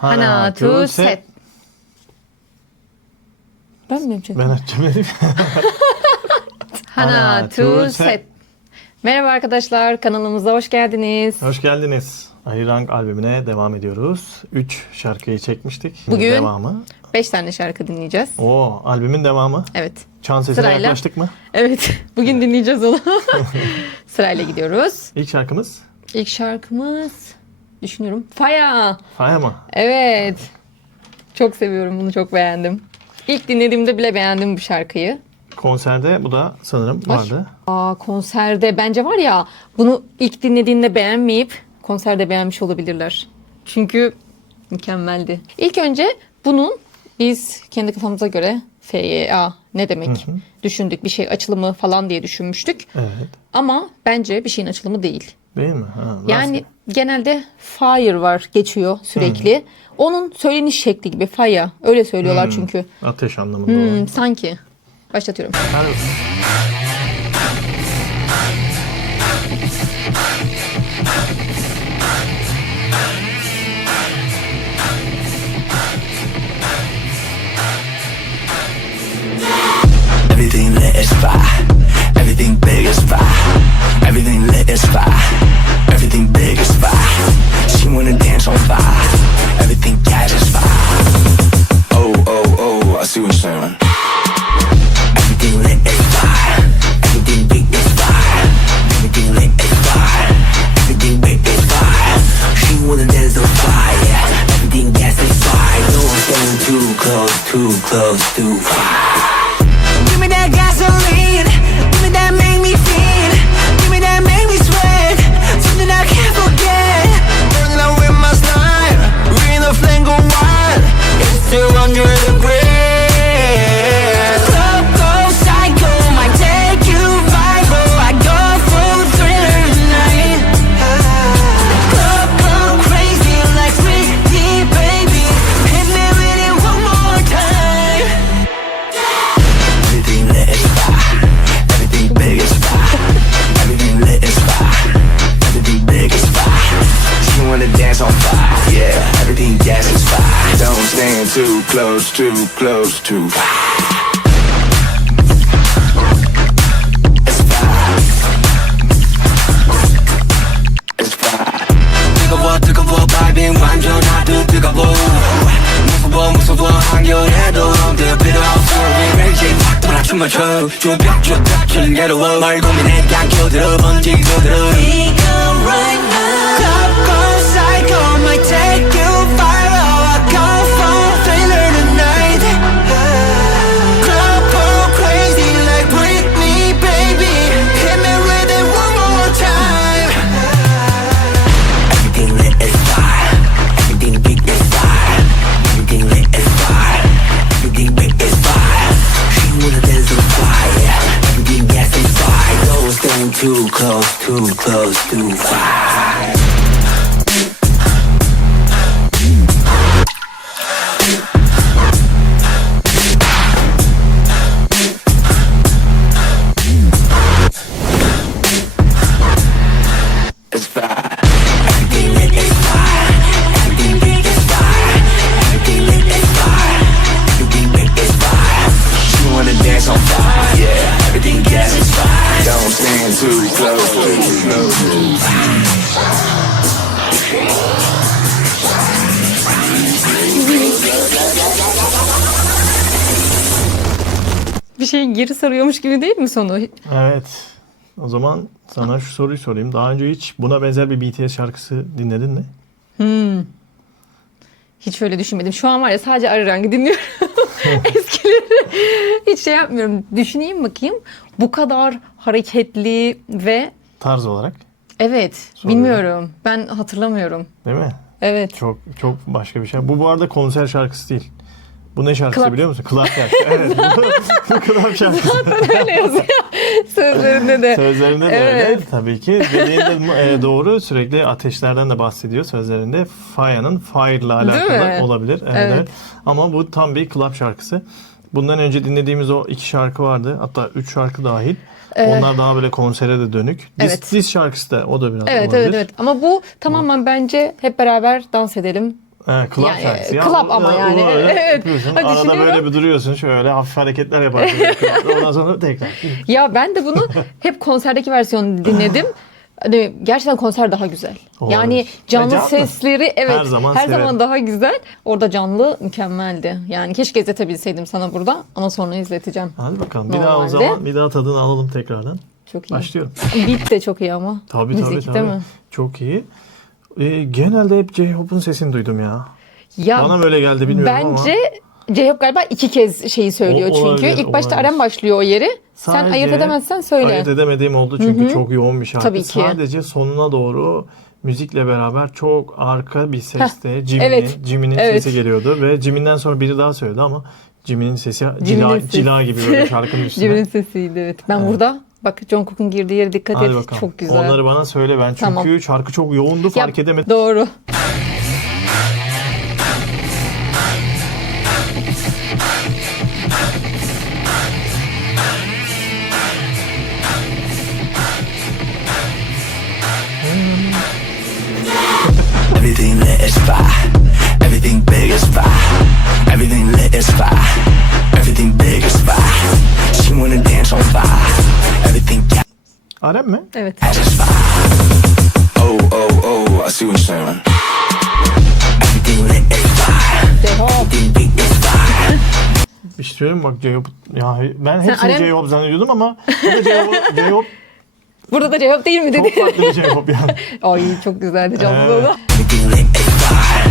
Hana, tu, set. Ben mi yapacağım? Ben açacağım. Hana, tu, set. Merhaba arkadaşlar, kanalımıza hoş geldiniz. Hoş geldiniz. Arirang albümüne devam ediyoruz. 3 şarkıyı çekmiştik. Şimdi Bugün devamı. 5 tane şarkı dinleyeceğiz. Oo, albümün devamı. Evet. Çan sesine Sırayla. yaklaştık mı? Evet, bugün dinleyeceğiz onu. Sırayla gidiyoruz. İlk şarkımız İlk şarkımız, düşünüyorum, Faya. Faya mı? Evet. Çok seviyorum bunu, çok beğendim. İlk dinlediğimde bile beğendim bu şarkıyı. Konserde bu da sanırım vardı. Konserde bence var ya, bunu ilk dinlediğinde beğenmeyip konserde beğenmiş olabilirler. Çünkü mükemmeldi. İlk önce bunun biz kendi kafamıza göre FYA ne demek düşündük. Bir şey açılımı falan diye düşünmüştük. Evet. Ama bence bir şeyin açılımı değil. Değil mi? Ha, Yani genelde fire var geçiyor sürekli. Onun söyleniş şekli gibi fire. Öyle söylüyorlar çünkü. ateş anlamında olan. Sanki. Başlatıyorum. Evet. Everything lit is fire. Everything big is fire. Everything lit is fire. Everything big is fire. She wanna dance on fire. Everything gas is fire. Oh, oh, oh, I see what you're saying. Everything lit is fire. Everything big is fire. Everything lit is fire. Everything big is fire. She wanna dance on fire. Everything gas is fire. No one's getting too close, too close, too fire. Give me that gasoline, give me that make me feel, give me that make me sweat, something I can't forget. Burning out with my slime, reading the flame go wild, it's 200 degrees. Club goes psycho, might take you viral, I go full thriller tonight. Club go crazy like Ricky, baby, hit me with it one more time. Everything lit is fire. Everything big is fire. Everything lit is fire. Everything big is fire. She wanna dance on fire. Yeah, everything gas is fire. Don't stand too close, too close, too fire. It's fire. It's fire. 뜨거워 밝은 완전 아주 뜨거워. 무서워 한겨울에도 엉들 필요 없어. Ready 확 돌아 춤을 춰. 쭈뼛쭈뼛 즐겨워. 말 고민해 그냥 껴들어 번지고 들어. We go right now. Club goes psycho, might take you viral. I go for thriller tonight. Club go crazy like Britney, baby. Hit me with it one more time. Everything lit is fire. Everything big is fire. Everything lit is fire. Everything big is fire. She wanna dance on fire. Everything gas is fire. Don't stand too close, too close, too fire. It's fire. Everything lit is fire. Everything big is fire. Everything lit is fire. Everything big is fire. She wanna dance on fire. Yeah, everything gas is fire. Don't stand too close, too close, too Bir şey geri sarıyormuş gibi değil mi sonu? Evet. O zaman sana şu soruyu sorayım. Daha önce hiç buna benzer bir BTS şarkısı dinledin mi? Hiç öyle düşünmedim. Şu an var ya, sadece Arirang'ı dinliyorum. Eskileri hiç şey yapmıyorum. Düşüneyim bakayım. Bu kadar hareketli ve Tarz olarak. evet, Soruyorum. bilmiyorum. Ben hatırlamıyorum. Değil mi? Evet. Çok çok başka bir şey. Bu arada konser şarkısı değil. Bu ne şarkısı Club. biliyor musun? Club şarkısı. Evet. Bu Club şarkısı. Öyle yazıyor. Sözlerinde de. Sözlerinde de Evet. öyle tabii ki. Dediğin de doğru. Sürekli ateşlerden de bahsediyor sözlerinde. Fire'ın Fire'la alakalı mi? olabilir. Evet, Evet. evet. Ama bu tam bir club şarkısı. Bundan önce dinlediğimiz o 2 şarkı vardı. Hatta 3 şarkı dahil. Onlar daha böyle konsere de dönük. Evet. Diz şarkısı da o da biraz Evet, olabilir. evet, evet. Ama bu tamamen bence hep beraber dans edelim. Club Yani, şarkısı. Ya, club ama yani. böyle Evet. yapıyorsun. Hadi Arada düşünüyorum. böyle bir duruyorsun. Şöyle hafif hareketler yaparsın. Ondan sonra tekrar. Ya ben de bunu hep konserdeki versiyonu dinledim. Hani gerçekten konser daha güzel. Olabilir. Yani canlı, Canlı. sesleri evet Her zaman her severim. zaman daha güzel. Orada canlı mükemmeldi. Yani keşke izletebilseydim sana burada ama sonra izleteceğim. Hadi bakalım. Bir daha o Normalde. zaman bir daha tadını alalım tekrardan. Çok iyi. Başlıyorum. Beat de çok iyi ama. Tabii Müzik, tabii. değil mi? Çok iyi. Genelde hep J-Hope'un sesini duydum ya. Ya Bana böyle geldi bilmiyorum bence ama. J-Hope galiba 2 kez şeyi söylüyor O- çünkü. olabilir, İlk başta olabilir. Arem başlıyor o yeri. Sen Sadece ayırt edemezsen söyle. Ayırt edemediğim oldu çünkü çok yoğun bir şarkı. Tabii ki. Sadece sonuna doğru müzikle beraber çok arka bir seste evet, Jimin'in evet. sesi geliyordu ve Jimin'den sonra biri daha söyledi ama Jimin'in sesi Jimin'in sesi. cila gibi böyle şarkının üstüne. Jimin'in sesiydi evet. Ben burada bak Jungkook'un girdiği yere dikkat Hadi et. bakalım. Çok güzel. Onları bana söyle ben çünkü Tamam. şarkı çok yoğundu fark Ya, edemedim. Doğru. Everything lit is fire. Everything big is fire. Everything lit is fire. Everything big is fire. She wanna dance on fire. Everything Arem mi? Evet. gas is fire. Oh, oh, oh, I see what you're saying. Everything lit is fire. J-Hope. Everything big is fire. Bir şey söyleyeyim mi? Bak J-Hope. Ya ben hepsini Arem- J-Hope zannediyordum ama bu da J-Hope Burada da J-Hope değil mi çok dedi. farklı bir J-Hope yani. Ay çok güzeldi canlı Evet. da. Everything lit is fire.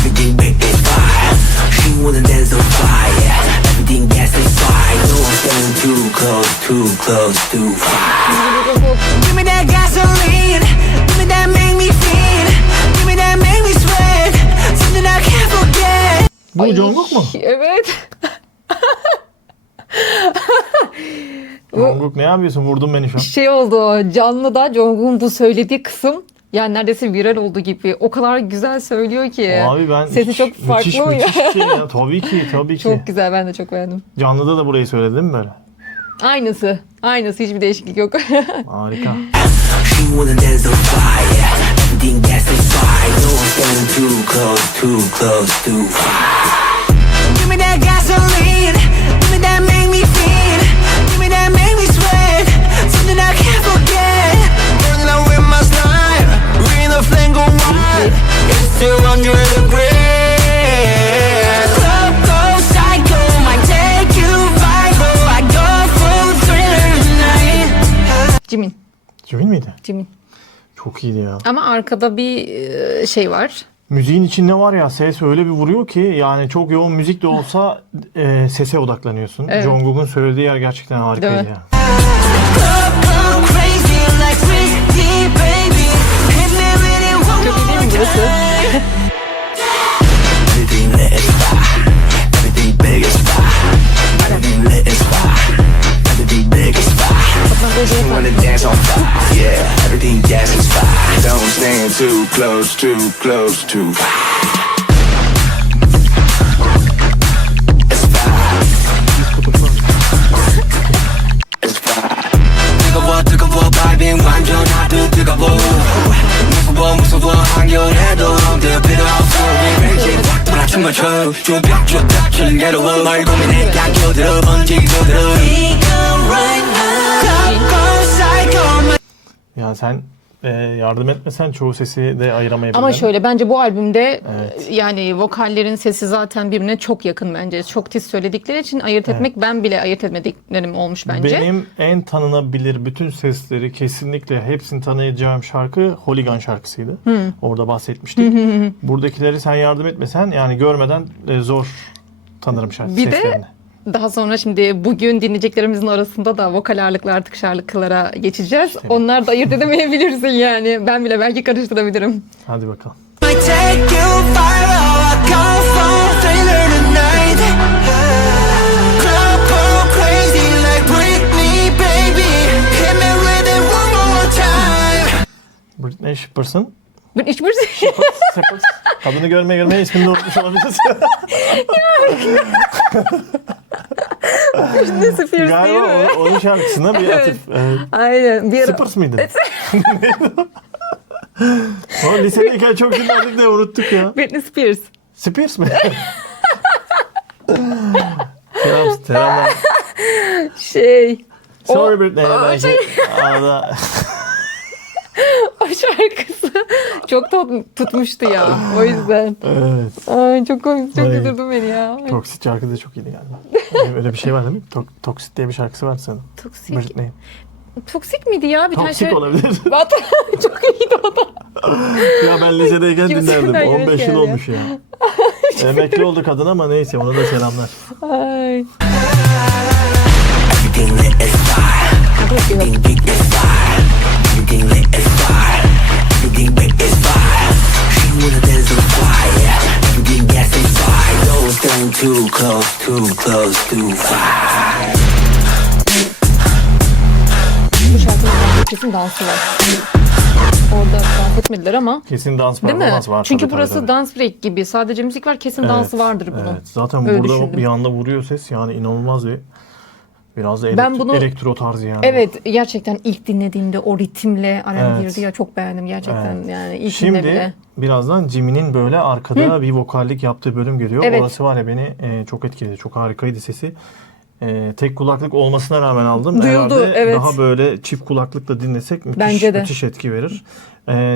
Everything big is fire. She wanna dance on fire. Everything gas is fire. No one's getting too close, too close, too fire. Give me that gasoline. Give me that make me feel. Give me that make me sweat. Something I can't forget. Bu Jungkook mu? Evet. Jungkook ne yapıyorsun? Vurdun beni şu an. Şey oldu canlıda Jungkook'un bu söylediği kısım yani neredeyse viral oldu gibi. O kadar güzel söylüyor ki. Abi ben Sesi çok farklı müthiş oluyor. bir şey ya. Tabii ki. Çok güzel ben de çok beğendim. Canlıda da burayı söyledin mi böyle? Aynısı. Aynısı hiçbir değişiklik yok. Harika. She wanna dance on fire. Everything gas is fire. No one's getting too close, too close, too fire. Give me that gasoline. Give me that make me feel. Give me that make me sweat. Something I can't forget. Burning out with my slime. Reading the flame go wild. It's 200 degrees. Club goes psycho. Might take you viral. I go full thriller tonight. Jimin. Jimin miydi? Jimin. Çok iyiydi ya. Ama arkada bir şey var. Müziğin içinde var ya ses öyle bir vuruyor ki yani çok yoğun müzik de olsa sese odaklanıyorsun. Evet. Jungkook'un söylediği yer gerçekten harikaydı Değil mi? ya. Go crazy like Ricky, baby. Hit me with it one Çok iyi değil mi more burası? time. Everything lit is fire. Everything big is fire. Everything lit is fire. Everything big is fire. She wanna dance on fire. Yeah, everything gas is fire. Don't stand too close, too close, too fire. It's fire. It's fire. 뜨거워 밟힌 완전 하드 뜨거워 무서워 한겨울에도 험들 필요 없어 We 춤 맞춰 쭈뼛 찔린 괴로워 말 고민해 다 껴들어 번지기 들어 이거 right now go psycho. Ya sen yardım etmesen çoğu sesi de ayıramayabilirdin. Ama şöyle bence bu albümde Evet. yani vokallerin sesi zaten birbirine çok yakın bence. Çok tiz söyledikleri için ayırt etmek ben bile ayırt etmediklerim olmuş bence. Benim en tanınabilir bütün sesleri kesinlikle hepsini tanıyacağım şarkı Hooligan şarkısıydı. Orada bahsetmiştik. Buradakileri sen yardım etmesen yani görmeden zor tanırım Bir de seslerini. daha sonra şimdi bugün dinleyeceklerimizin arasında da vokal ağırlıklı artık şarkılara geçeceğiz. Onlar da ayırt edemeyebilirsin yani. Ben bile belki karıştırabilirim. Hadi bakalım. Might take you viral. I go full thriller tonight. Club go crazy like Britney, baby. Hit me with it one more time. Britney Spears'ın Ben hiçbir Spears. Kadını görmeye ismini unutmuş olabilirsin. ne Spears değil Galiba mi? onun şarkısına bir atıf. Aynen. Bir Spears mıydı? O lisedeyken çok dinlerdik de unuttuk ya. Britney Spears. Spears mi? Selamlar. Sorry Britney. Arada O şarkısı çok tutmuştu ya. O yüzden. evet. Ay çok komik. Çok Vay. güldürdün beni ya. Ay. Toksit şarkı da çok iyiydi galiba. Öyle bir şey var değil mi? Toksit diye bir şarkısı var sanırım. Toksik. Britney. Toksik miydi ya? Bir tane Toksik olabilir. Çok iyiydi o da. Ya ben lisedeyken Kimse dinlerdim. dinler, 15 evet yıl ya. olmuş ya. Emekli oldu kadın ama neyse ona da selamlar. Ay. Everything lit is fire. Everything big is fire. Everything lit is fire. Everything big is fire. She wanna dance on fire. Everything gas is fire. Don't stand too close, too close, too fire. Bu şarkının kesin dansı var. Orada dans etmediler ama. Kesin dans Değil mi? performans var. Çünkü tabii, burası tabii. dans break gibi. Sadece müzik var. Kesin dansı vardır bunun. Evet. Zaten Öyle burada düşündüm. bir anda vuruyor ses. Yani inanılmaz bir biraz da Ben bunu- elektro tarzı yani. Evet, gerçekten ilk dinlediğimde o ritimle araya Evet. girdi ya, çok beğendim gerçekten. Evet. Yani ilk Şimdi bile. birazdan Jimin'in böyle arkada bir vokallik yaptığı bölüm geliyor. Evet. Orası var ya beni çok etkiledi. Çok harikaydı sesi. Tek kulaklık olmasına rağmen aldım. Duyuldu, Herhalde evet. daha böyle çift kulaklıkla dinlesek Bence de. müthiş etki verir.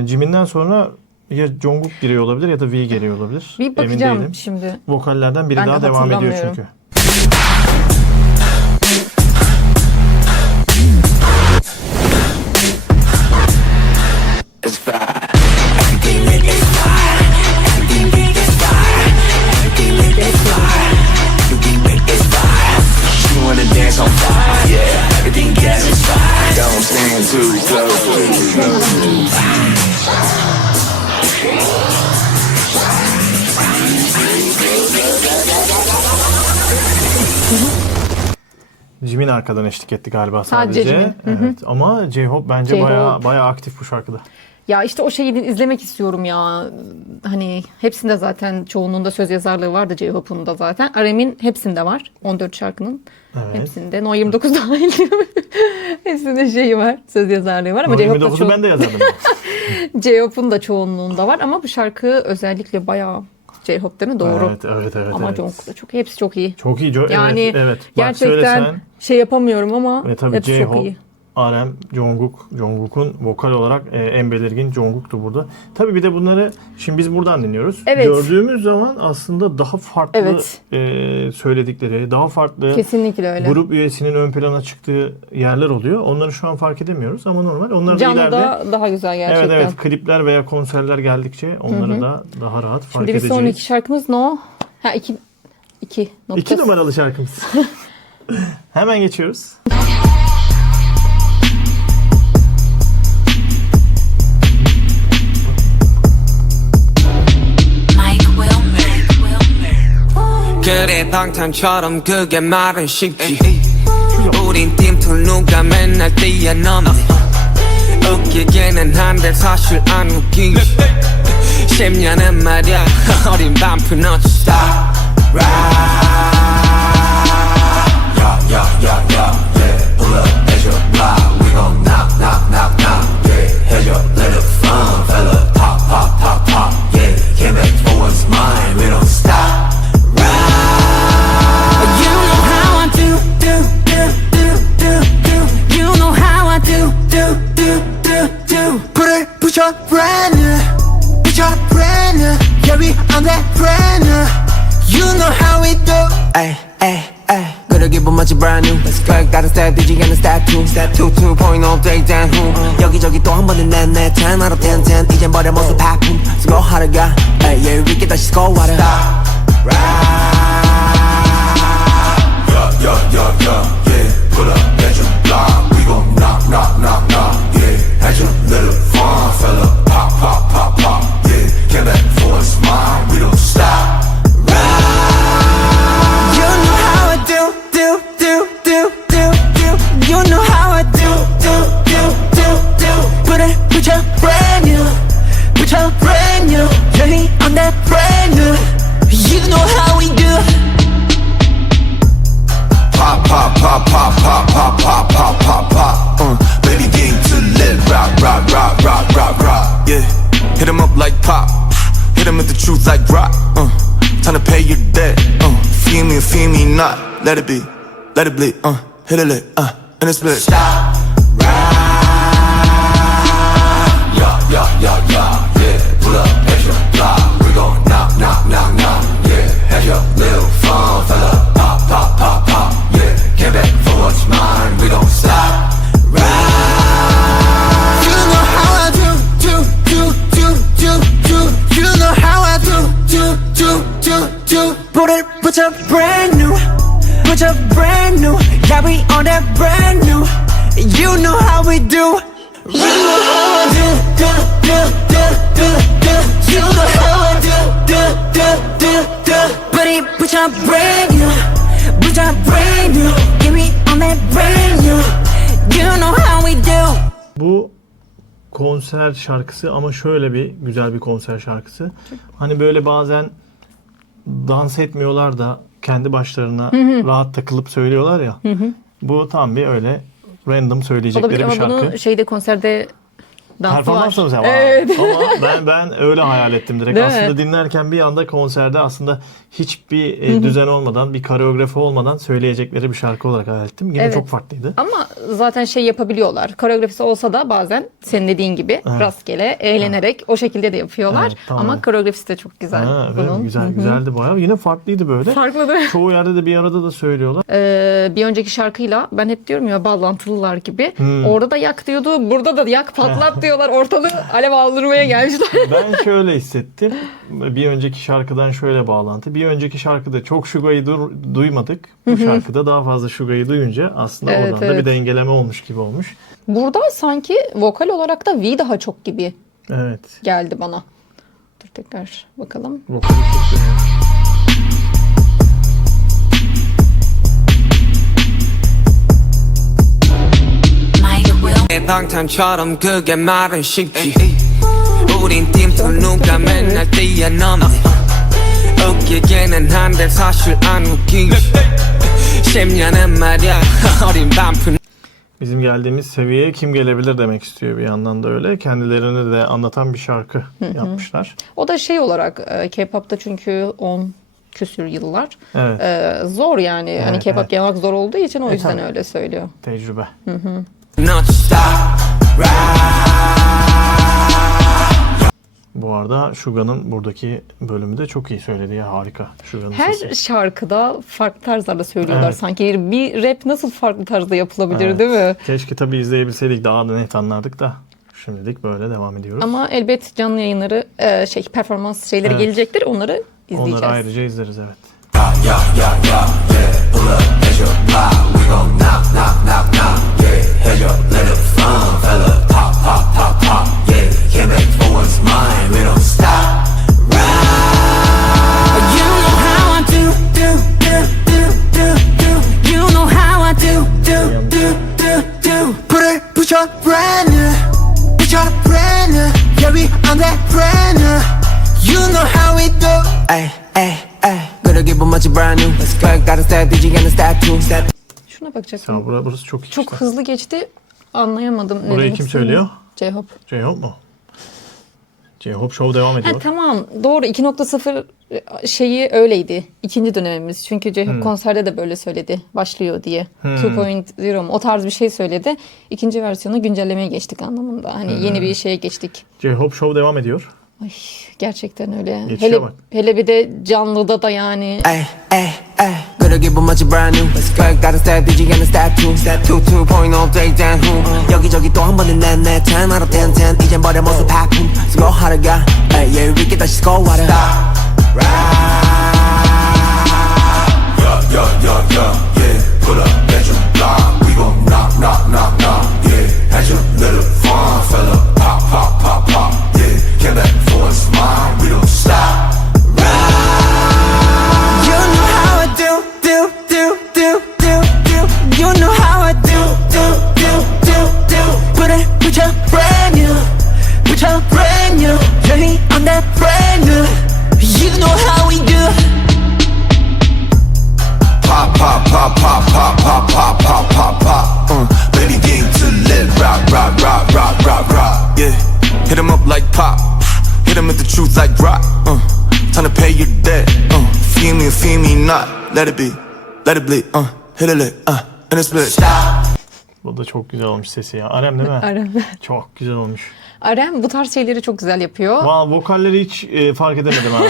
Jimin'den sonra ya Jungkook giriyor olabilir ya da V geliyor olabilir. Bir Emin bakacağım değilim. şimdi. Vokallerden biri Ben de daha devam ediyor hatırlamıyorum. çünkü. It's fire. Everything lit is fire. Everything big is fire. Everything lit is fire. Everything big is fire. She wanna dance on fire. Yeah. Everything gas is fire. Don't stand too close, too close, too fire. Jimin arkadan eşlik etti galiba sadece. Sadece Jimin. Evet. Ama J-Hope bence J-Hope. bayağı aktif bu şarkıda. Ya işte o şeyi izlemek istiyorum ya. Hani hepsinde zaten çoğunluğunda söz yazarlığı vardı, J-Hope'un da zaten. RM'in hepsinde var. 14 şarkının. Evet. Hepsinde. No 29 dahil. Hepsinde şeyi var. Söz yazarlığı var ama J-Hope'da 29'u ben de yazardım. J-Hope'un da çoğunluğunda var ama bu şarkı özellikle bayağı J-Hope değil mi? Doğru. Evet. Ama evet. Jungkook da çok iyi. Hepsi çok iyi. Çok iyi. Yani evet. Bak gerçekten söylesen şey yapamıyorum ama ve tabii hepsi çok J-Hope, iyi. RM, Jungkook'un vokal olarak en belirgin Jungkook'tu burada. Tabii bir de bunları şimdi biz buradan dinliyoruz. Evet. Gördüğümüz zaman aslında daha farklı Evet. söyledikleri, daha farklı Kesinlikle öyle. grup üyesinin ön plana çıktığı yerler oluyor. Onları şu an fark edemiyoruz ama normal. Onları da ileride Canlıda daha güzel gerçekten. evet klipler veya konserler geldikçe onları da daha rahat fark Şimdi bir edeceğiz. sonraki şarkımız No. Ha 2 2 numaralı şarkımız. Hemen geçiyoruz. 그래 방탄처럼 그게 말은 쉽지 우린 팀툴 누가 맨날 뛰어넘네 웃기기는 한데 사실 안 웃기지 10년은 말야 어린 반푼 not stop Pull up at your block. We gon' knock, knock, knock, knock. Yeah, head your let it fun, fella. Pop, pop, pop, pop. Yeah, came back for what's mine. We don't stop. You know how I do. You know how I do. Put your brand new. Yeah, we on that brand new. You know how we do. Ay, ay, ay. Gotta give them much brand new. Let's go. 다른 스타일 뒤지게는 step 2 Step 2, 2.0 day down who 여기저기 또 한 번은 내 10 out of 10 10 이젠 버려 모습 하품 So 하러 가 Ay, yeah, we get 다시 score water Yeah. Pull up at your block. We gon' knock, knock, knock, knock. Yeah, at your little fun, fella. Pop, pop, pop, pop. Yeah, came back for what's mine. We don't stop. You know how I do. You know how I do. Put your brand new. Yeah, we on that brand new. You know how we do. Pop, pop, pop, pop, pop, pop. not. Let it be, let it bleed. Hit a lick, and it's split. Stop, ride. Yeah. Pull up, extra block. We gon' knock. Yeah, had your little fun, fella. Pop. Yeah, came back for what's mine. We gon' stop, ride. You know how I do. You know how I do. Put up brand new. Yeah, we on that brand new. You know how we do. You know how I do. You know how I do. Put up brand new. Get me on that brand new. You know how we do. Bu konser şarkısı ama şöyle bir güzel bir konser şarkısı. Hani böyle bazen dans etmiyorlar da kendi başlarına rahat takılıp söylüyorlar ya. Bu tam bir öyle random söyleyecekleri bir ama şarkı. bunu şeyde konserde dansı Performans var. mı sen? Evet. Ama ben öyle hayal ettim direkt. Değil aslında mi? dinlerken bir anda konserde aslında hiçbir düzen olmadan, bir koreografi olmadan söyleyecekleri bir şarkı olarak hayal ettim. Yine Evet. çok farklıydı. Ama zaten şey yapabiliyorlar. Koreografisi olsa da bazen senin dediğin gibi rastgele, eğlenerek o şekilde de yapıyorlar. Evet, tamam. Ama koreografisi de çok güzel Ha, evet, bunun. güzeldi bayağı. Yine farklıydı böyle. Farklı. Çoğu yerde de bir arada da söylüyorlar. Bir önceki şarkıyla ben hep diyorum ya bağlantılılar gibi. Orada da yak diyordu. Burada da yak patlat diyorlar. Ortalığı alev aldırmaya gelmişler. Ben şöyle hissettim. Bir önceki şarkıdan şöyle bağlantı. Bir önceki şarkıda çok Şuga'yı duymadık. Bu şarkıda daha fazla Şuga'yı duyunca aslında Evet, oradan da bir evet. dengeleme olmuş gibi olmuş. Burada sanki vokal olarak da V daha çok gibi Evet. geldi bana. Dur tekrar bakalım. Vokali çok beğendim. 내 방탄처럼 그게 말은 쉽지 우린 팀도 누가 맨날 뛰어넘네 웃기기는 한데 사실 안 웃기지 10년은 말야 어린 반푼 Bizim geldiğimiz seviyeye kim gelebilir demek istiyor bir yandan da öyle. Kendilerini de anlatan bir şarkı yapmışlar. O da şey olarak K-pop'ta çünkü 10 küsür yıllar. Evet. Zor yani. Hani Evet, K-pop evet. yapmak zor olduğu için o yüzden tabii. öyle söylüyor. Tecrübe. Not stop Bu arada Şuga'nın buradaki bölümü de çok iyi söyledi ya, harika. Şuga'nın Her sesi. şarkıda farklı tarzlarda söylüyorlar Evet. sanki. Bir rap nasıl farklı tarzda yapılabilir Evet. değil mi? Keşke tabii izleyebilseydik, daha da net anlardık da. Şimdilik böyle devam ediyoruz. Ama elbet canlı yayınları, performans şeyleri Evet. gelecektir. Onları izleyeceğiz. Onları ayrıca izleriz, evet. You know how I do You know how I do Put your brand new Yeah, we on that brand new You know how we do Ay 그러게 봄마치 brand new 다른 스타일 뒤지게는 step 2 step Şuna bakacaktım. Ya burası çok iyi. Çok işte. hızlı geçti. Anlayamadım. ne Burayı demek kim istediğini. söylüyor? J-Hope. J-Hope mu? J-Hope Show devam Ha, ediyor. tamam doğru 2.0 şeyi öyleydi. İkinci dönemimiz. Çünkü J-Hope konserde de böyle söyledi. Başlıyor diye. 2.0 o tarz bir şey söyledi. İkinci versiyonu güncellemeye geçtik anlamında. Hani yeni bir şeye geçtik. J-Hope Show devam ediyor. Ay, gerçekten öyle. Yetişe bak. Hele bir de canlıda da yani. 그러게 봄마치 brand new 다른 스타일 뒤지게는 step 2 step 2.0 day down 후 여기저기 또 한 번은 내 turn out of 10 10 이젠 버려 모습 하품 스코어하러 가 yeah 위기 다시 스코어하러 Yeah, pull up, let you block. We gon' knock, yeah. Had your little fun, fella. Pop, yeah. Came back for a smile, we don't stop. You know how I do You know how I do Put your brand new Journey on that brand new You know how we do Pop. Baby, get to let rock. Yeah, hit 'em up like pop. Hit 'em with the truth like rock. Time to pay your debt. Feel me, not. Let it be, let it bleed, hit a lick, and it's split. Stop. Bu da çok güzel olmuş sesi ya. Arem değil mi? Arem. Çok güzel olmuş. Arem bu tarz şeyleri çok güzel yapıyor. Vokalleri hiç fark edemedim ha.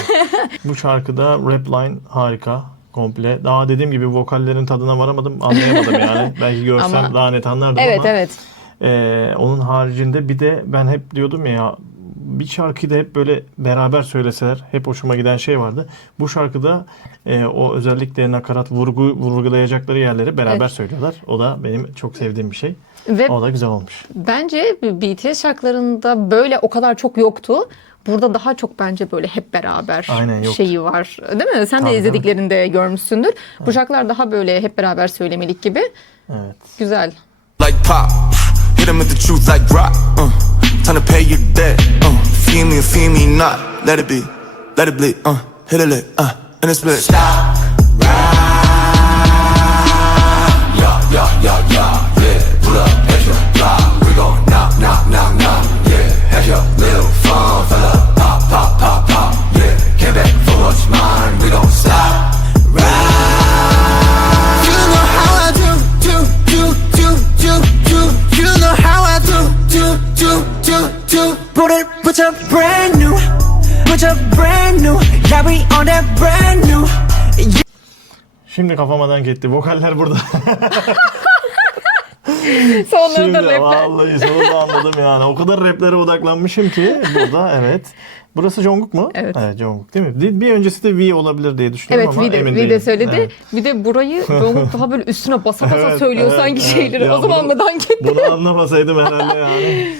Bu şarkıda rap line harika. Komple. Daha dediğim gibi vokallerin tadına varamadım. Anlayamadım yani. Belki görsem Ama- daha net anlardım Evet ama. evet. Onun haricinde bir de ben hep diyordum ya bir şarkıyı da hep böyle beraber söyleseler hep hoşuma giden şey vardı. Bu şarkıda o özellikle nakarat vurgulayacakları yerleri beraber Evet. söylüyorlar. O da benim çok sevdiğim bir şey. Ve O da güzel olmuş. bence BTS şarkılarında böyle o kadar çok yoktu. Burada daha çok bence böyle hep beraber Aynen, yok. şeyi var. Değil mi? Sen Tabii, de izlediklerinde görmüşsündür. Bu şarkılar daha böyle hep beraber söylemelik gibi. Evet. Güzel. Like pop, hit 'em with the truth like rock. Time to pay your debt. Feel me or feel me not. Let it be, let it bleed. Hit a lick, and it's split. Stop. Yeah. Pull up, extra drop. We gon' knock, knock, knock, knock. Yeah, have your little fun, fella. Pop, pop, pop, pop. Yeah, came back for what's mine. We gon' stop. You know how I do. You know how I do. Put up brand new. Yeah, we on that brand new. Şimdi kafama dank etti. Vokaller burada. Sonlarında Şimdi rapler. vallahi sonunda anladım yani. O kadar raplere odaklanmışım ki burada evet. Burası Jungkook mu? Evet. Evet Jungkook değil mi? Bir öncesi de V olabilir diye düşünüyorum Evet, ama V de, emin V de değilim. söyledi. Evet. Bir de burayı Jungkook daha böyle üstüne basa basa Evet, söylüyor evet, sanki evet. şeyleri. Ya O zaman bunu- mı dank etti? Bunu anlamasaydım herhalde yani.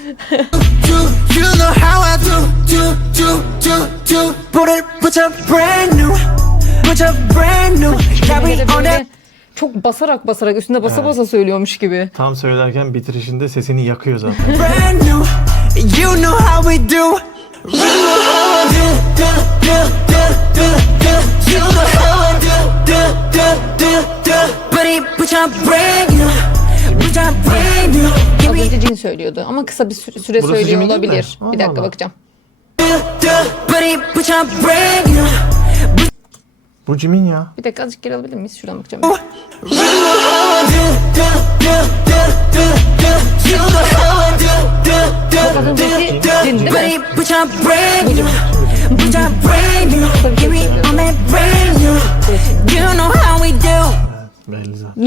You know how I do. Put up brand new. Yeah, Bir we de on that. böyle çok basarak üstüne basa söylüyormuş gibi. Tam söylerken bitirişinde sesini yakıyor zaten. Brand new. You know how we do. You know how I do. You know how I do. Put up brand new. Az önce Jin söylüyordu ama kısa bir süre Burası söylüyor Jimin değil mi? olabilir. Allah Bir dakika Allah. bakacağım. Bu Jimin ya. Bir dakika azıcık geri alabilir miyiz? Şuradan bakacağım. Az önceki Jin değil mi? Belli zaten.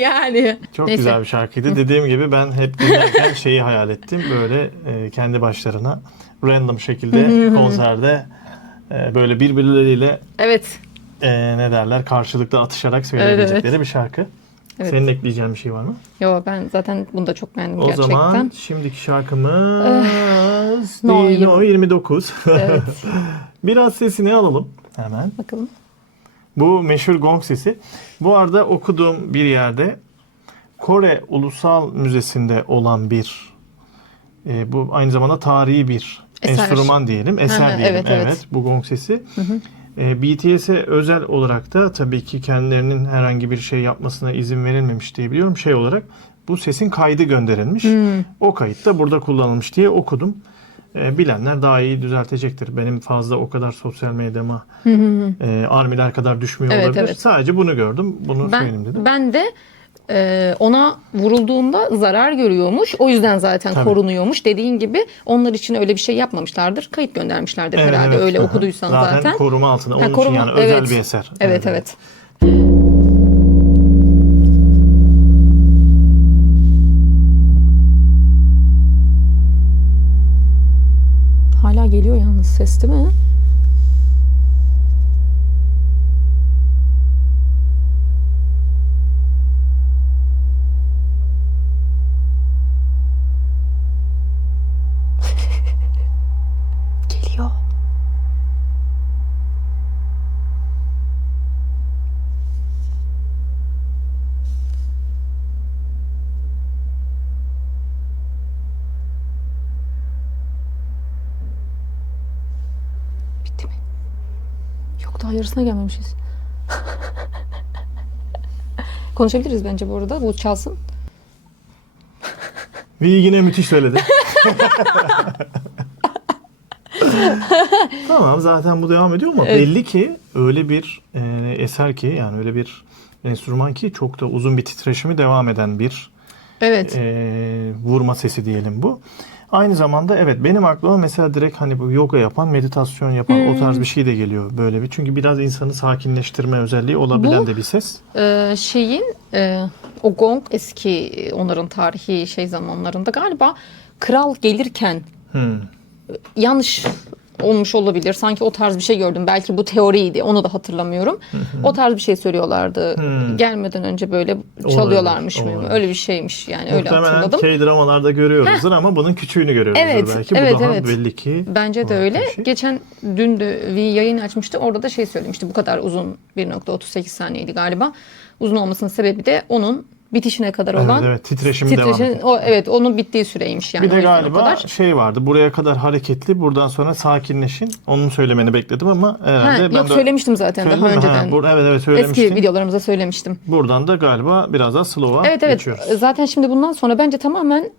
Yani. Çok Neyse. güzel bir şarkıydı. Dediğim gibi ben hep dinlerken şeyi hayal ettim. Böyle kendi başlarına random şekilde konserde böyle birbirleriyle Evet. ne derler karşılıklı atışarak söyleyebilecekleri Evet. bir şarkı. Evet. Senin ekleyeceğin bir şey var mı? Yo ben zaten bunu da çok beğendim O gerçekten. zaman şimdiki şarkımız No No 29. Evet. Biraz sesini alalım hemen. Bakalım. Bu meşhur gong sesi. Bu arada okuduğum bir yerde Kore Ulusal Müzesi'nde olan bir bu aynı zamanda tarihi bir Eser. enstrüman diyelim. Eser Hı hı, diyelim. evet, evet. Bu gong sesi. BTS'e özel olarak da tabii ki kendilerinin herhangi bir şey yapmasına izin verilmemiş diye biliyorum. Şey olarak bu sesin kaydı gönderilmiş. O kayıt da burada kullanılmış diye okudum. Bilenler daha iyi düzeltecektir. Benim fazla o kadar sosyal medyama armiler kadar düşmüyor Evet, olabilir. evet. Sadece bunu gördüm. Bunu söyleyeyim dedim. Ben de ona vurulduğunda zarar görüyormuş. O yüzden zaten Tabii. korunuyormuş. Dediğin gibi onlar için öyle bir şey yapmamışlardır. Kayıt göndermişlerdir Evet, herhalde. evet. Öyle Hı hı. okuduysan zaten. koruma altında. Onun koruma- için yani özel evet. bir eser. Evet. Hala geliyor yalnız ses değil mi? Geliyor. Bitti mi? Yok daha yarısına gelmemişiz. Konuşabiliriz bence bu arada. Bu çalsın. Ve yine müthiş söyledi. Tamam zaten bu devam ediyor ama belli ki öyle bir eser ki yani öyle bir enstrüman ki çok da uzun bir titreşimi devam eden bir Evet. vurma sesi diyelim bu. Aynı zamanda evet benim aklıma mesela direkt hani bu yoga yapan, meditasyon yapan o tarz bir şey de geliyor böyle bir. Çünkü biraz insanı sakinleştirme özelliği olabilen Bu- de bir ses. O gong eski onların tarihi zamanlarında galiba kral gelirken yanlış olmuş olabilir. Sanki o tarz bir şey gördüm. Belki bu teoriydi. Onu da hatırlamıyorum. O tarz bir şey söylüyorlardı. Gelmeden önce böyle çalıyorlarmış mı? olabilir. Öyle bir şeymiş. Yani öyle Muhtemelen hatırladım. K-dramalarda görüyoruzdur ama bunun küçüğünü görüyoruzdur Evet, belki. evet, Bu daha evet. belli ki. Bence de farklı öyle. bir şey. Geçen dün de bir yayın açmıştı. Orada da söylemişti. Bu kadar uzun 1.38 saniyeydi galiba. Uzun olmasının sebebi de onun bitişine kadar olan Evet, titreşimi devam ediyor. evet, onun bittiği süreymiş yani. Bir de O yüzden o galiba kadar. şey vardı. Buraya kadar hareketli, buradan sonra sakinleşin. Onun söylemeni bekledim ama herhalde ben Yok de söylemiştim zaten Söyledin daha mi? önceden. Evet söylemiştin. Eski videolarımızda söylemiştim. Buradan da galiba biraz daha slow'a Evet geçiyoruz. zaten şimdi bundan sonra bence tamamen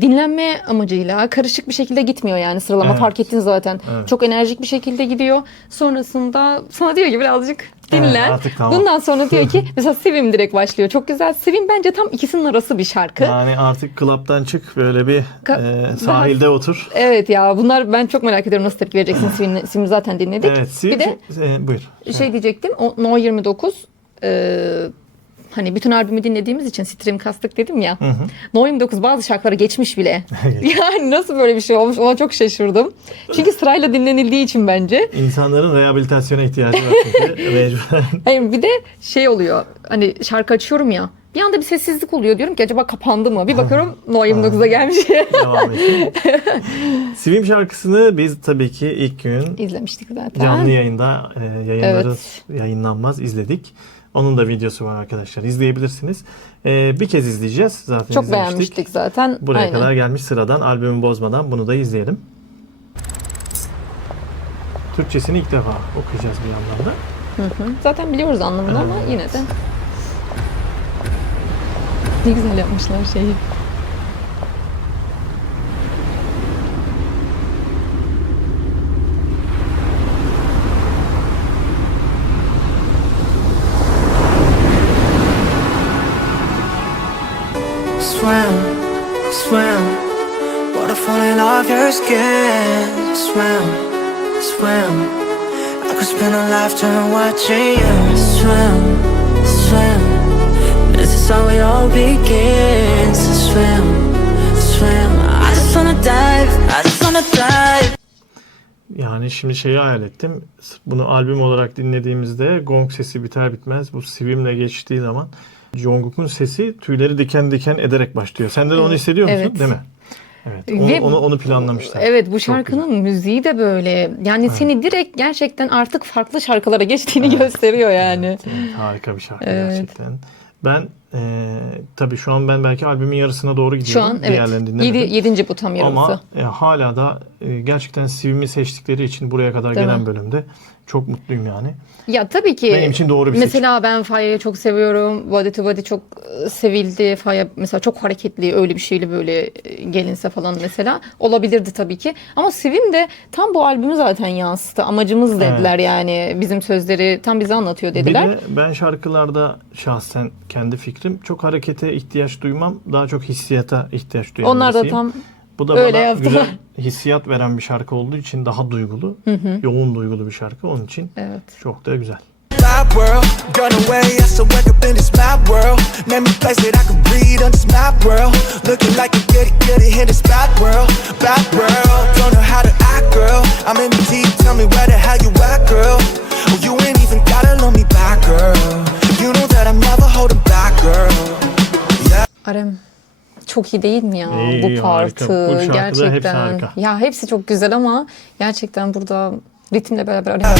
dinlenme amacıyla karışık bir şekilde gitmiyor yani sıralama, Evet. fark ettin zaten. Evet. Çok enerjik bir şekilde gidiyor. Sonrasında sana diyor ki birazcık dinlen. Evet, artık tamam. Bundan sonra diyor ki mesela Swim direkt başlıyor. Çok güzel. Swim bence tam ikisinin arası bir şarkı. Yani artık club'dan çık böyle bir sahilde otur. Evet ya, bunlar ben çok merak ediyorum nasıl tepki vereceksin. Swim'i zaten dinledik. Evet, Bir de buyur. diyecektim. O No 29 hani bütün albümü dinlediğimiz için stream kastık dedim ya. No 29 bazı şarkılara geçmiş bile. Yani nasıl böyle bir şey olmuş, ona çok şaşırdım. Çünkü sırayla dinlenildiği için bence. İnsanların rehabilitasyona ihtiyacı var çünkü mecburen. Hayır, bir de oluyor. Hani şarkı açıyorum ya. Bir anda bir sessizlik oluyor. Diyorum ki acaba kapandı mı? Bir bakıyorum No 29'a gelmiş. Devam edelim. Swim şarkısını biz tabii ki ilk gün İzlemiştik zaten. canlı yayında Evet. yayınlanmaz izledik. Onun da videosu var arkadaşlar. İzleyebilirsiniz. Bir kez izleyeceğiz. Zaten Çok izlemiştik. beğenmiştik zaten. Buraya Aynen. kadar gelmiş sıradan albümü bozmadan bunu da izleyelim. Türkçesini ilk defa okuyacağız bir yandan da. Zaten biliyoruz anlamını ama yine de. Ne güzel yapmışlar şeyi. Swim, swim, water falling off your skin. Swim, swim, I could spend a lifetime watching you. Swim, swim, this is how it all begins. Swim, swim, I just wanna dive, I just wanna dive. Yani şimdi şeyi hayal ettim. Bunu albüm olarak dinlediğimizde gong sesi biter bitmez bu Swim'le geçtiği zaman Jungkook'un sesi tüyleri diken diken ederek başlıyor. Sen de onu hissediyor musun? Evet. Değil mi? Evet. Ve- Onu planlamışlar. Evet, bu Çok şarkının müziği de böyle. Yani seni direkt gerçekten artık farklı şarkılara geçtiğini gösteriyor yani. Evet, harika bir şarkı Evet. gerçekten. Ben tabii şu an ben belki albümün yarısına doğru Şu gidiyorum. an evet. Diğerlerini dinlemedim. Yedinci bu tam yarısı. Ama hala da gerçekten Swim'i seçtikleri için buraya kadar Değil gelen mi? bölümde çok mutluyum yani. Ya tabii ki. Benim için doğru bir seçim. Mesela ben Faya'yı çok seviyorum. Body to Body çok sevildi. Faya mesela çok hareketli, öyle bir şeyle böyle gelinse falan mesela olabilirdi tabii ki. Ama Swim de tam bu albümü zaten yansıttı. Amacımız dediler yani. Bizim sözleri tam bize anlatıyor dediler. Bir de ben şarkılarda şahsen kendi fikrim çok harekete ihtiyaç duymam. Daha çok hissiyata ihtiyaç duyan Onlar da birisiyim. tam Bu da öyle bana yaptılar. güzel hissiyat veren bir şarkı olduğu için daha duygulu, yoğun duygulu bir şarkı. Onun için evet. çok da güzel. Mad world, gun away, I still wake up in this mad world. Name me place that I can breathe on this mad world. Looking like a goody in this bad world. Bad world, don't know how to act, girl. I'm in the deep, tell me where the hell you at, girl. Oh, you ain't even gotta love me back, girl. You know that I'm never holding back, girl. Arem çok iyi değil mi ya İyi, bu partı? harika. Bu şarkıda gerçekten. hepsi harika. Ya hepsi çok güzel ama gerçekten burada ritimle beraber Arem.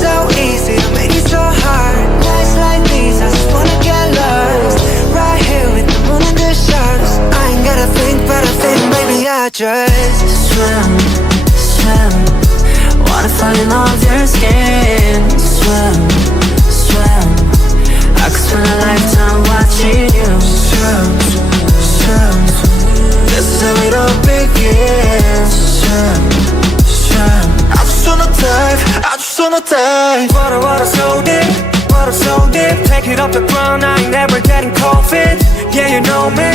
So easy to make it so hard. Nights like these, I just wanna get lost. Right here with the moon and the stars. I ain't gotta think, but I think maybe I just swim, swim. Water falling off your skin. Swim, swim. I could spend a lifetime watching you. Swim, swim. This is how it all begins. Swim, swim. I just wanna dive, I just wanna dive. Water so deep, water so deep. take it off the ground, I ain't never getting cold feet. Yeah, you know me,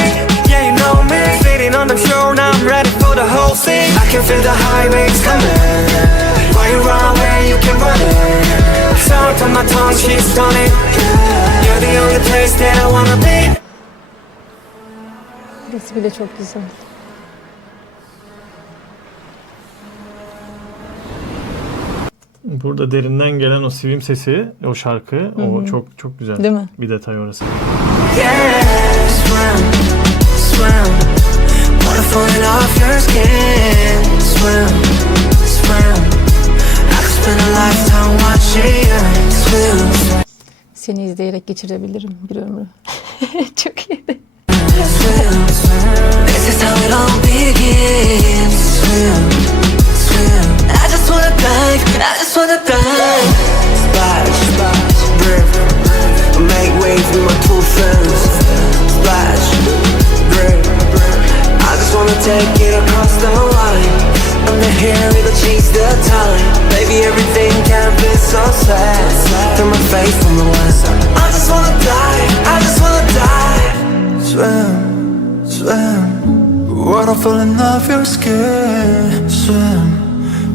yeah, you know me. Sitting on the shore, now I'm ready for the whole scene. I can feel the high waves coming. Why you run away, you can run it. Sound on my tongue, she's stunning. You're the only place that I wanna be. Burası bile çok güzel. Burada derinden gelen o sivim sesi, o şarkı, o çok çok güzel. Değil mi? Bir detay orası. Yeah, swim, swim. Water falling off your skin. Swim, swim. I could spend a lifetime watching you swim. Seni izleyerek geçirebilirim bir ömrü. Çok iyi. Swim, swim. This is how it all begins. Swim, swim. I just wanna dive, I just wanna dive. Splash, splash, drift. Make waves with my two friends. Splash, drift. I just wanna take it across the line. Under here, it'll change the time. Baby, everything can be so sad. Through my face on the west. I just wanna dive, I just wanna dive. Swim, swim. Water falling off your skin. Swim,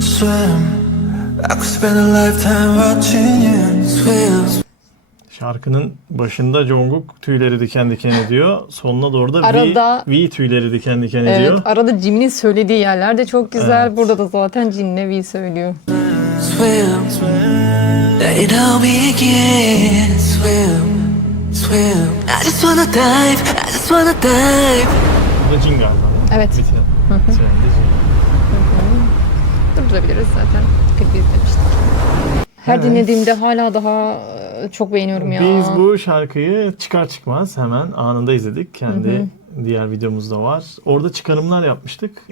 swim. I could spend a lifetime watching you swim. Şarkının başında Jungkook tüyleri diken diken ediyor. Sonuna doğru da Arada- V tüyleri diken diken Evet, ediyor. arada Jimin'in söylediği yerler de çok güzel. Evet. Burada da zaten Jin Nevi söylüyor. Swim, let it all begin. Swim, swim. I just wanna dive, I just wanna dive. Bu da Jin galiba. Evet. Bitiyor. Trende Jin. Durdurabiliriz zaten. Klibi izlemiştik. Her dinlediğimde hala daha çok beğeniyorum ya. Biz bu şarkıyı çıkar çıkmaz hemen anında izledik. Kendi diğer videomuzda var. Orada çıkarımlar yapmıştık.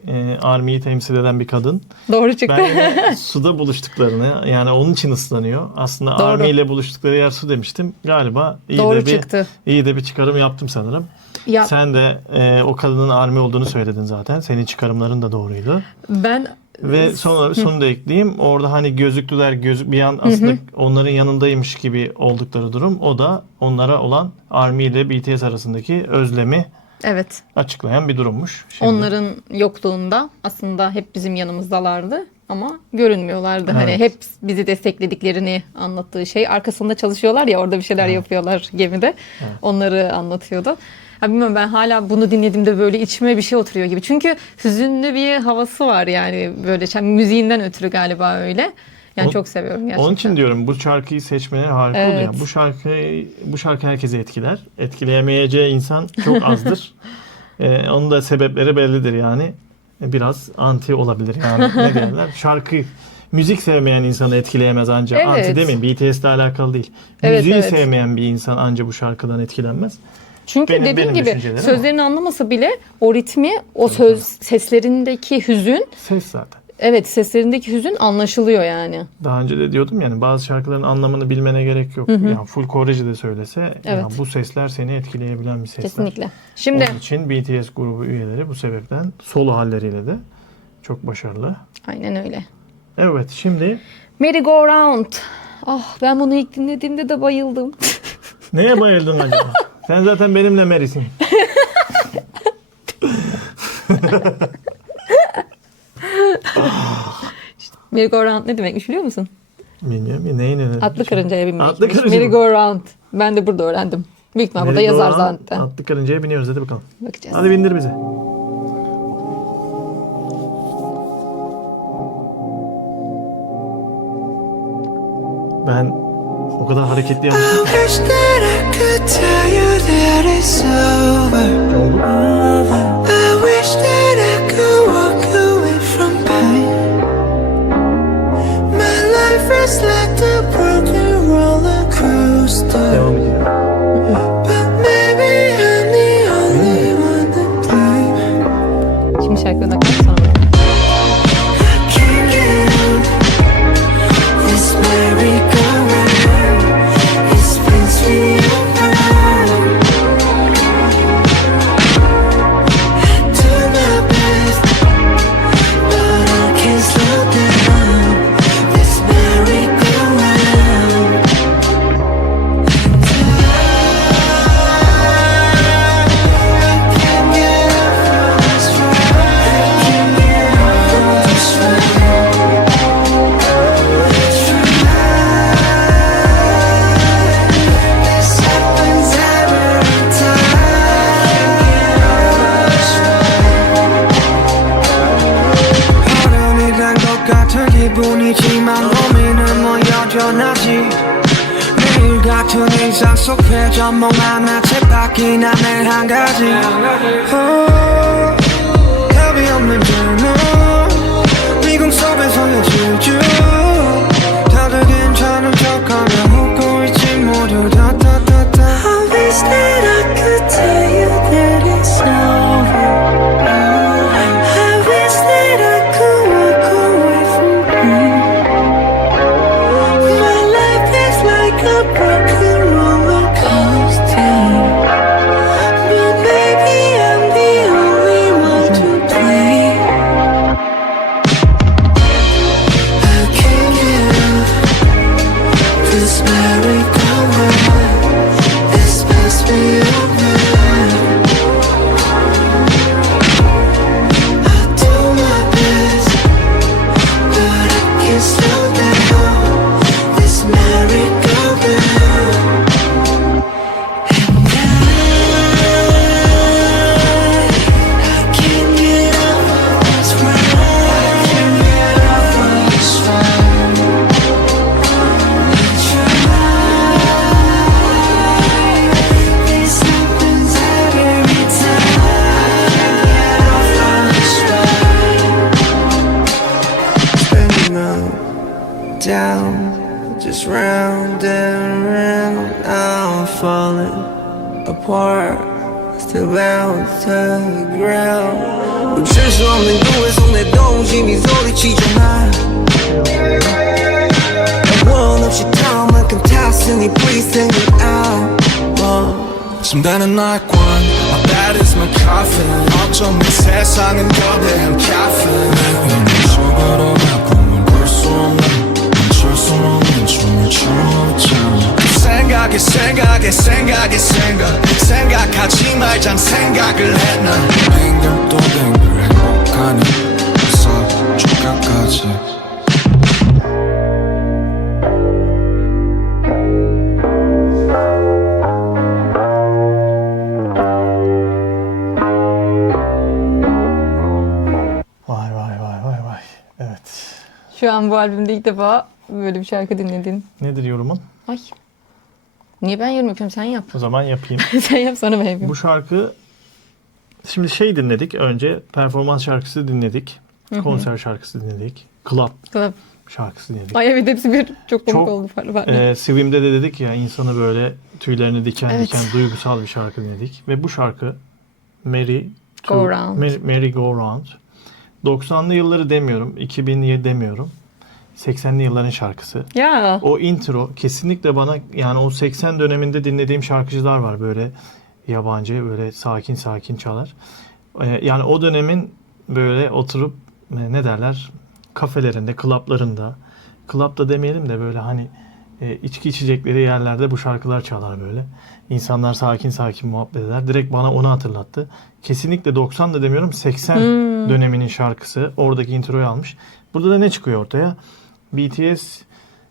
Army'yi temsil eden bir kadın. Doğru çıktı. Ben yine suda buluştuklarını, yani onun için ıslanıyor. Aslında Doğru. Army ile buluştukları yer su demiştim. Galiba iyi Doğru de bir çıktı. iyi de bir çıkarım yaptım sanırım. Ya Sen de o kadının Army olduğunu söyledin zaten. Senin çıkarımların da doğruydu. ben Ve sonu da ekleyeyim. Orada hani gözüklüler bir an aslında onların yanındaymış gibi oldukları durum. O da onlara olan Army ile BTS arasındaki özlemi evet, açıklayan bir durummuş. Şimdi, onların yokluğunda aslında hep bizim yanımızdalardı ama görünmüyorlardı. Hani Evet. hep bizi desteklediklerini anlattığı şey. Arkasında çalışıyorlar ya, orada bir şeyler yapıyorlar gemide. Onları anlatıyordu. Ha, bilmiyorum, ben hala bunu dinlediğimde böyle içime bir şey oturuyor gibi. Çünkü hüzünlü bir havası var yani, böyle müziğinden ötürü galiba öyle. Yani çok seviyorum gerçekten. Onun için diyorum bu şarkıyı seçmeye harika oldu Evet. ya. Bu şarkı herkese etkiler. Etkileyemeyeceği insan çok azdır. Onun da sebepleri bellidir yani. Biraz anti olabilir yani. Ne derler? Müzik sevmeyen insanı etkileyemez ancak. Evet. Anti demeyin, BTS'le alakalı değil. Evet, Müziği evet. sevmeyen bir insan ancak bu şarkıdan etkilenmez. Çünkü dediğim benim gibi düşüncelerim o. sözlerini anlamasa bile o ritmi, o seslerindeki hüzün, Ses zaten. evet, seslerindeki hüzün anlaşılıyor yani. Daha önce de diyordum yani, bazı şarkıların anlamını bilmene gerek yok. Yani full Korece de söylese Evet. bu sesler seni etkileyebilen bir sesler. Kesinlikle. Şimdi Onun için BTS grubu üyeleri bu sebepten solo halleriyle de çok başarılı. aynen öyle. Evet, şimdi Merry Go Round. Ah, ben bunu ilk dinlediğimde de bayıldım. neye bayıldın acaba? Sen zaten benimle Mary'sin. Merry Go Round ne demekmiş biliyor musun? Bilmiyorum ya, neyin önemli? Atlı karıncaya binmekmiş. Atlı karınca Merry mı? Go Round. Ben de burada öğrendim. Büyük ihtimal burada Merry go yazar round, zaten. Atlı karıncaya biniyoruz, hadi bakalım. Bakacağız. Hadi bindir bizi. Ben o kadar hareketli I yapmışım ki. wish that I could tell you that it's over. I wish that I could walk away from pain. My life is like a broken roller coaster. Devam ediyor. But maybe I'm the only one to blame. Şimdi şarkıdan sonra. I can't get out this merry-go-round. It spins me around. I do my best, but I can't slow down this merry-go-round. 계속해져 멍하나 쳇바퀴 나는 한 가지 답이 없는 질문 미궁 속에서의 질주 다들 괜찮은 척하며 웃고 있지 모두 다다다다 I wish that I could tell you that it's over I wish that I could walk away from me My life is like a broken roller coaster But maybe I'm the only one to blame I can't get out this merry-go-round This must be over I do my best But I can't slow down This merry-go-round And I can't get off of this ride I can't get off of this ride This happens every time I get off of this ride Spinning up, down, just round and round I'm falling apart, still bound to the ground 멈출 수 없는 구의 속내 동심이 소리치잖아 원 없이 타올 만큼 탔으니 please sing it out 숨다는 날관 My bed is my coffin 어쩜 이 세상은 거대한 caffeine 내 힘을 속으로 꿈을 볼 수 없는 멈출 수 없는 춤을 추고 있잖아 생각하지 말잔 생각을 했나 뱅글 또 뱅글 행복하니 벌써 죽을까지 Vay vay vay vay vay. Evet. Şu an bu albümde ilk defa böyle bir şarkı dinledin. Nedir yorumun? Ay. Niye ben yorum yapıyorum? Sen yap. O zaman yapayım. Sen yap sonra ben yapayım. Bu şarkı şimdi şey dinledik. Önce performans şarkısı dinledik. Konser şarkısı dinledik. Club Club. şarkısı dinledik. Ay evet hepsi bir çok komik Çok, oldu farklı. Swim'de de dedik ya insanı böyle tüylerini diken Evet. diken duygusal bir şarkı dinledik. Ve bu şarkı Go Round. Merry Go Round. 90'lı yılları demiyorum. 2007 demiyorum. 80'li yılların şarkısı. Ya. O intro kesinlikle bana yani o 80 döneminde dinlediğim şarkıcılar var böyle yabancı böyle sakin sakin çalar. Yani o dönemin böyle oturup ne derler kafelerinde, klaplarında, klapta demeyelim de böyle hani içki içecekleri yerlerde bu şarkılar çalar böyle. İnsanlar sakin sakin muhabbet eder. Direkt bana onu hatırlattı. Kesinlikle 90 da demiyorum 80 döneminin şarkısı. Oradaki introyu almış. Burada da ne çıkıyor ortaya? BTS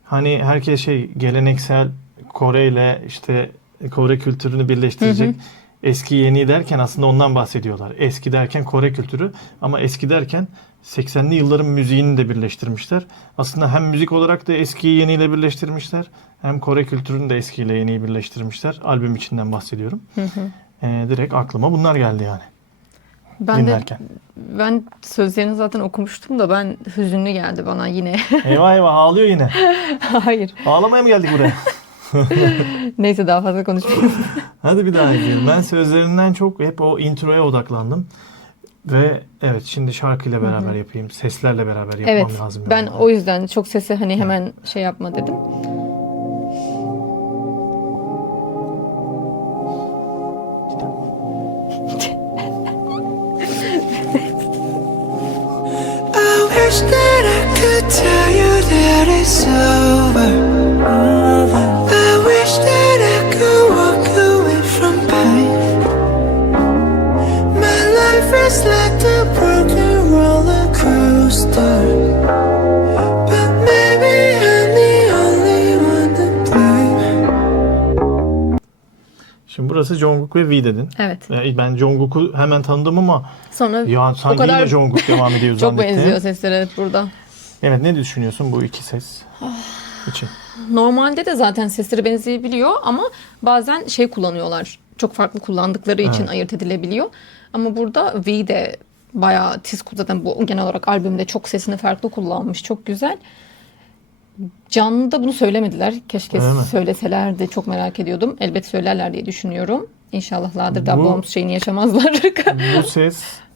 hani herkes geleneksel Kore ile işte Kore kültürünü birleştirecek eski yeni derken aslında ondan bahsediyorlar. Eski derken Kore kültürü ama eski derken 80'li yılların müziğini de birleştirmişler. Aslında hem müzik olarak da eskiyi yeniyle birleştirmişler hem Kore kültürünü de eskiyle yeniyi birleştirmişler. Albüm içinden bahsediyorum. Direkt aklıma bunlar geldi yani. Ben sözlerini zaten okumuştum da ben hüzünlü geldi bana yine. Eyvah eyvah ağlıyor yine. Hayır. Ağlamaya mı geldik buraya? Neyse daha fazla konuşmayalım. Hadi bir daha izleyelim. Ben sözlerinden çok hep o introya odaklandım. Ve evet şimdi şarkıyla beraber yapayım. Seslerle beraber yapmam Evet. lazım. Ben yani. o yüzden çok sesi hani hemen şey yapma dedim. I wish that I could tell you that it's over. I wish that I could walk away from pain. My life is like a broken roller coaster. But maybe I'm the only one to blame. Şimdi burası Jungkook ve V dedin. Evet. Ben Jungkook'u hemen tanıdım ama Sonra ya sanki kadar- yine Jungkook devam ediyor çok zannettim. benziyor sesler evet burada. Evet ne düşünüyorsun bu iki ses için? Normalde de zaten sesleri benzeyebiliyor ama bazen şey kullanıyorlar. Çok farklı kullandıkları için Evet. ayırt edilebiliyor. Ama burada V de bayağı tiz, zaten bu genel olarak albümde çok sesini farklı kullanmış. Çok güzel. Canlıda bunu söylemediler. Keşke Öyle mi? söyleselerdi. Çok merak ediyordum. Elbet söylerler diye düşünüyorum. İnşallah Ladır'da Bu- Bombs şeyini yaşamazlar.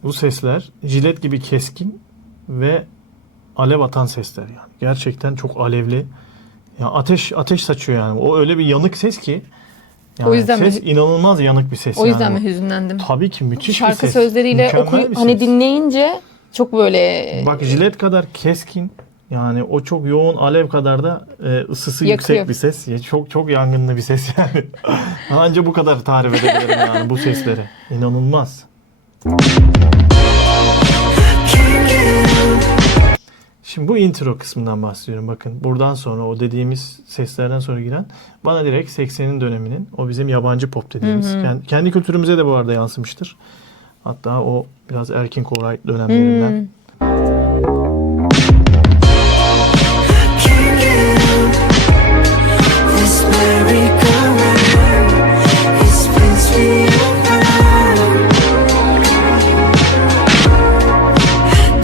Bu sesler jilet gibi keskin ve alev atan sesler yani. Gerçekten çok alevli. Ya ateş saçıyor yani. O öyle bir yanık ses ki. Yani O yüzden ses inanılmaz yanık bir ses O yüzden yani. mi hüzünlendim? Tabii ki müthiş bir Şarkı ses. sözleriyle Mükemmel bir hani ses. dinleyince çok böyle Bak jilet kadar keskin. Yani o çok yoğun alev kadar da ısısı Yakıyor. yüksek bir ses. Ya çok çok yangınlı bir ses yani. Anca bu kadar tarif edebilirim yani bu sesleri. İnanılmaz. Şimdi bu intro kısmından bahsediyorum. Bakın buradan sonra o dediğimiz seslerden sonra giren bana direkt 80'in döneminin o bizim yabancı pop dediğimiz. Yani kendi kültürümüze de bu arada yansımıştır. Hatta o biraz Erkin Koray dönemlerinden. This merry-go-round, it spins me around.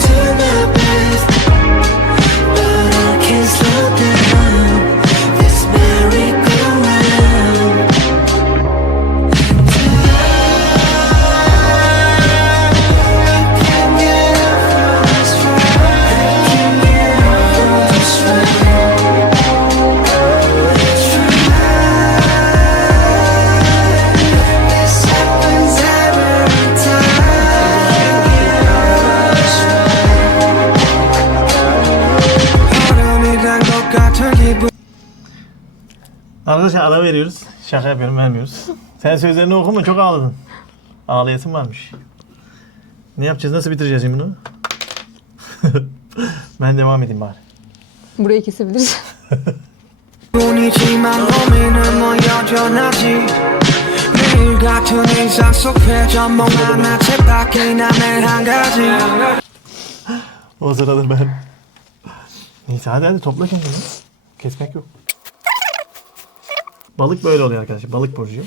Do my best, but I can't slow down. This merry-go-round. This happens every time. Arkadaşlar ara veriyoruz. Şaka yapıyorum, vermiyoruz. Sen sözlerini okuma, çok ağladın. Ağlayasın varmış. Ne yapacağız? Nasıl bitireceğiz şimdi bunu? Ben devam edeyim bari. burayı kesebiliriz. 뿐이지만 고민은 뭐 여전하지 매일 같은 일상 속 회전목 하나씩 바뀐 남의 한 가지 O sırada ben... Neyse hadi topla kendini. Kesmek yok. Balık böyle oluyor arkadaşlar. Balık burcu.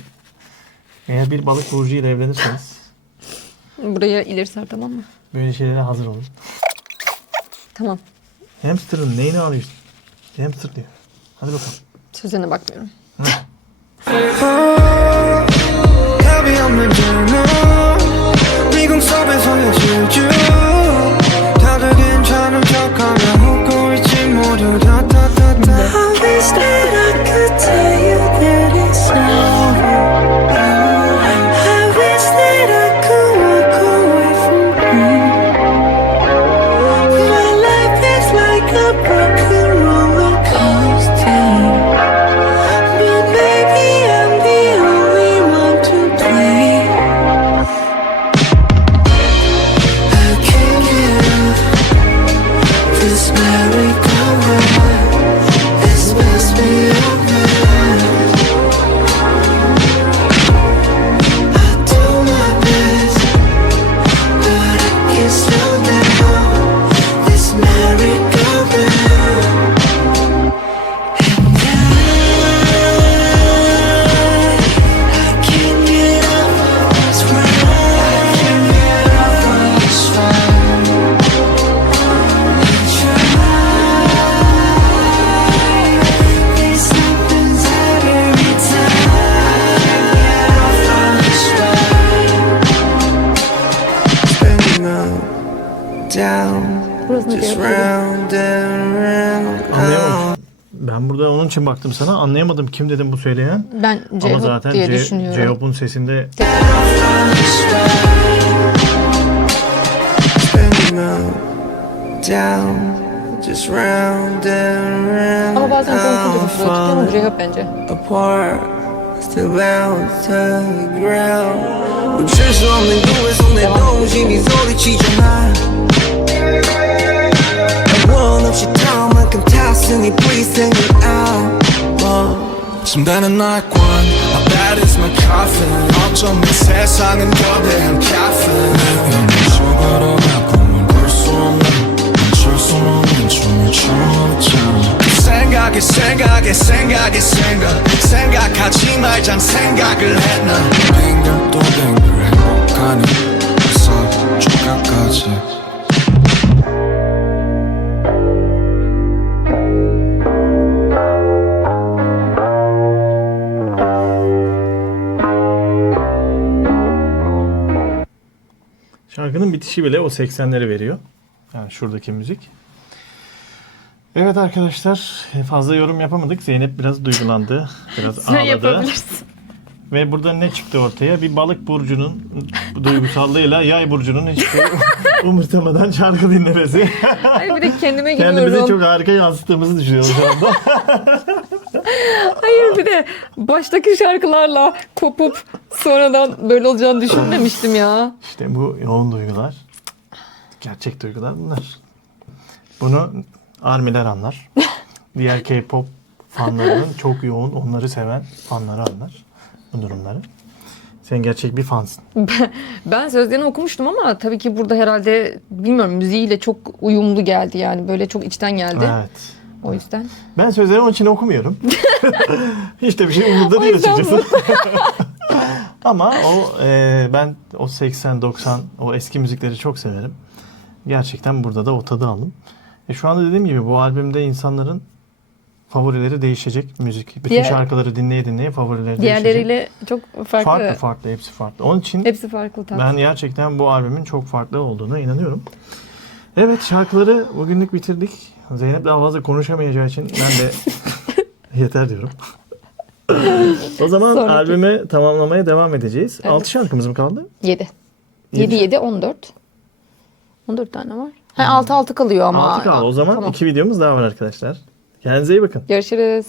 Eğer bir balık burcu ile evlenirseniz Buraya ileri sar, tamam mı? böyle şeylere hazır olun. Tamam. Hamster'ın neyini ağlıyorsun? Hamster diyor. Hadi bakalım. Sözlerine bakmıyorum. 답이 없는 질문 미궁 속에서의 질주 다들 괜찮은 척하며 웃고 있지 모두 다다다다 I wish that I could tell you that it's over I wish that I could walk away from you My life is like a broken roller coaster But maybe I'm the only one to blame I can't get off this merry-go-round This must be over I do my best But I can't slow down This merry-go-round And I can't get off of this ride This ride I try This happens every time Get off of this ride Spinning up, down Burasını Just da yapalım. round and round Anlayamadım. Ben burada onun için baktım sana. Anlayamadım kim dedim bu söyleyen. Ben Ama J-Hope zaten diye düşünüyorum. J-Hope'un sesinde Spinning up, down, just round and round. Ama bazen konuşunca I'm hoşuma gidiyor ama falling J-Hope bence. apart, still bound to the ground. 우칠 수 없는 구의 손에 동심이 소리치잖아. 원 없이 닿을만큼 탔으니 please sing it out. 침대는 날권 My bed is my coffin 어쩌면 세상은 거대한 caffeine 내 운을 속으로 바꾸면 볼 수 없는 멈출 수 없는 춤을 춰봤잖아 생각에 이딴 생각을 했나 빙글 또 빙글 행복하니 벌써 죽을까지 Şarkının bitişi bile o 80'leri veriyor. Yani şuradaki müzik. Evet arkadaşlar, fazla yorum yapamadık. Zeynep biraz duygulandı. Biraz Sen ağladı. yapabilirsin. Ve burada ne çıktı ortaya? Bir balık burcunun duygusallığıyla yay burcunun hiç umursamadan şarkı dinlemesi. Hayır bir de kendime Kendimizi geliyorum. çok harika yansıttığımızı düşünüyorum şu anda. Hayır bir de baştaki şarkılarla kopup sonradan böyle olacağını düşünmemiştim ya. İşte bu yoğun duygular. Gerçek duygular bunlar. Bunu ARMY'ler anlar. Diğer K-pop fanlarının çok yoğun, onları seven fanları anlar bu durumları. Sen gerçek bir fansın. Ben sözlerini okumuştum ama tabii ki burada herhalde bilmiyorum müziğiyle çok uyumlu geldi yani böyle çok içten geldi. Evet. O yüzden. Ben sözleri onun için okumuyorum. Hiç de bir şey umurumda O değil yüzden açıkçası. Ama ben o 80-90 o eski müzikleri çok severim. Gerçekten burada da o tadı aldım. Şu anda dediğim gibi bu albümde insanların favorileri değişecek müzik. Bütün Diğer- şarkıları dinleye dinleye favorileri değişecek. Diğerleriyle çok farklı. Farklı, hepsi farklı. Onun için Hepsi farklı tabii. ben gerçekten bu albümün çok farklı olduğuna inanıyorum. Evet, şarkıları bugünlük bitirdik. Zeynep daha fazla konuşamayacağı için ben de yeter diyorum. O zaman Sonraki- albümü tamamlamaya devam edeceğiz. Evet. 6 şarkımız mı kaldı? 7. Yedi. 7 14. 14 tane var. Ha 6 kalıyor ama. 6 kaldı. O zaman Tamam. 2 videomuz daha var arkadaşlar. Kendinize iyi bakın. Görüşürüz.